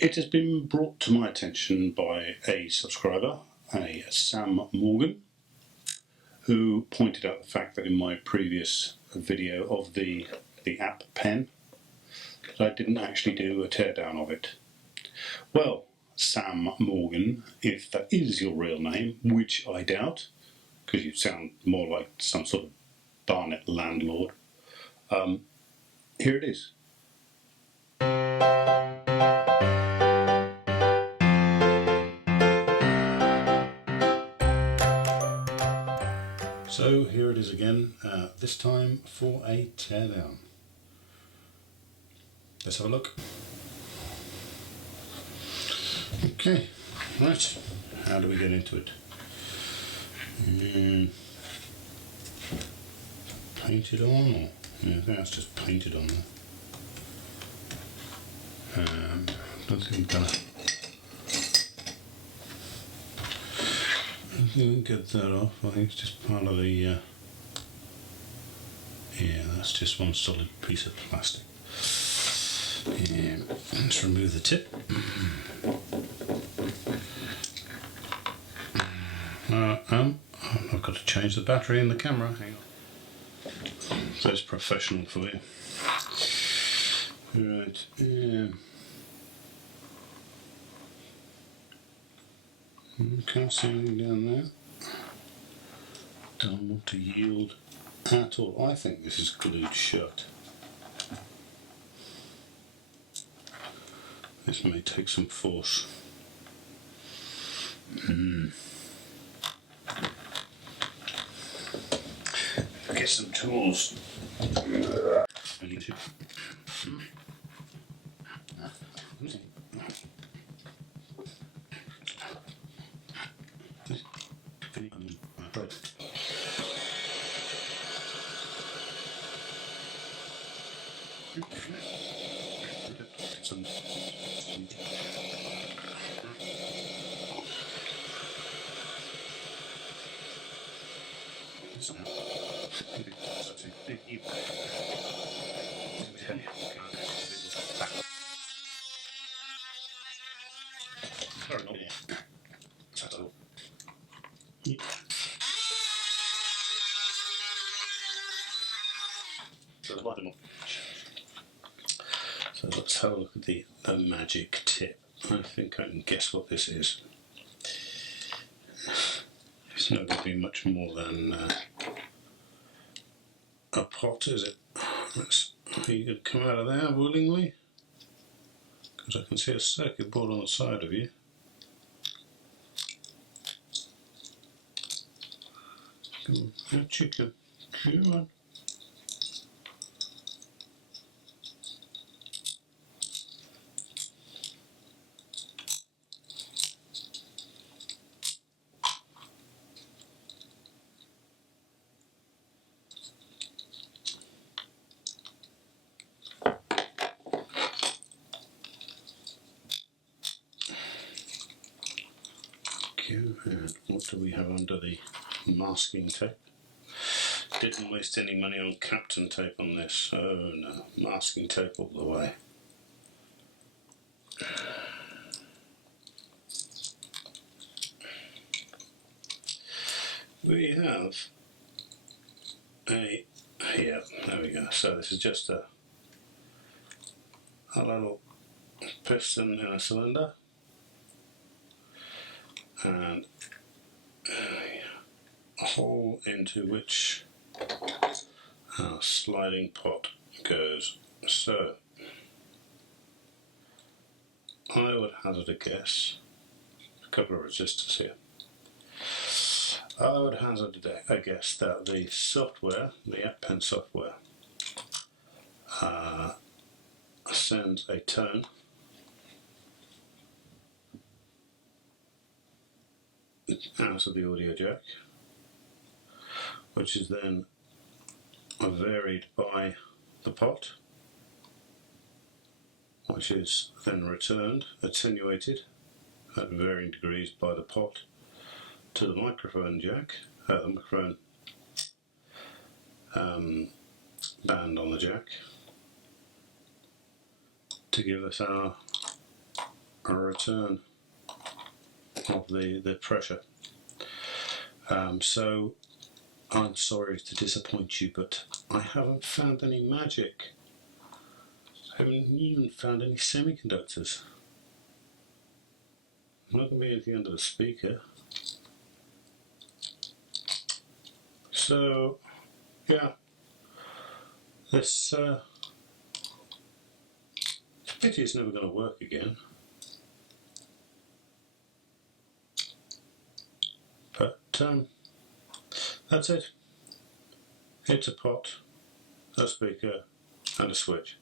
It has been brought to my attention by a subscriber, a Sam Morgan, who pointed out the fact that in my previous video of the ApPen, that I didn't actually do a teardown of it. Well, Sam Morgan, if that is your real name, which I doubt, because you sound more like some sort of Barnet landlord, here it is. So here it is again, this time for a teardown. Let's have a look. Okay, right, how do we get into it? Painted on, or yeah, I think that's just painted on there. Don't think I'm gonna get that off. I think it's just part of the yeah, that's just one solid piece of plastic. Yeah, let's remove the tip. I've got to change the battery in the camera. Hang on. That's professional for you. Right. Can't see anything down there. Don't want to yield at all. I think this is glued shut. This may take some force. Get some tools. So let's have a look at the magic tip. I think I can guess what this is. It's not going to be much more than a pot, is it? Are you going to come out of there willingly? Because I can see a circuit board on the side of you. Come on, chicken. Come on. And what do we have under the masking tape? Didn't waste any money on Captain tape on this. Oh no, masking tape all the way. We have yeah, there we go. So this is just a little piston in a cylinder, and a hole into which our sliding pot goes. So I would hazard a guess, a couple of resistors here. I would hazard a guess that the software, the ApPen software, sends a tone out of the audio jack, which is then varied by the pot, which is then returned, attenuated at varying degrees by the pot to the microphone jack, the microphone band on the jack, to give us our a return of the pressure. So I'm sorry to disappoint you, but I haven't found any magic. I haven't even found any semiconductors. Not going to be anything under the speaker. So, yeah, this pity it's never going to work again. But that's it. It's a pot, a speaker, and a switch.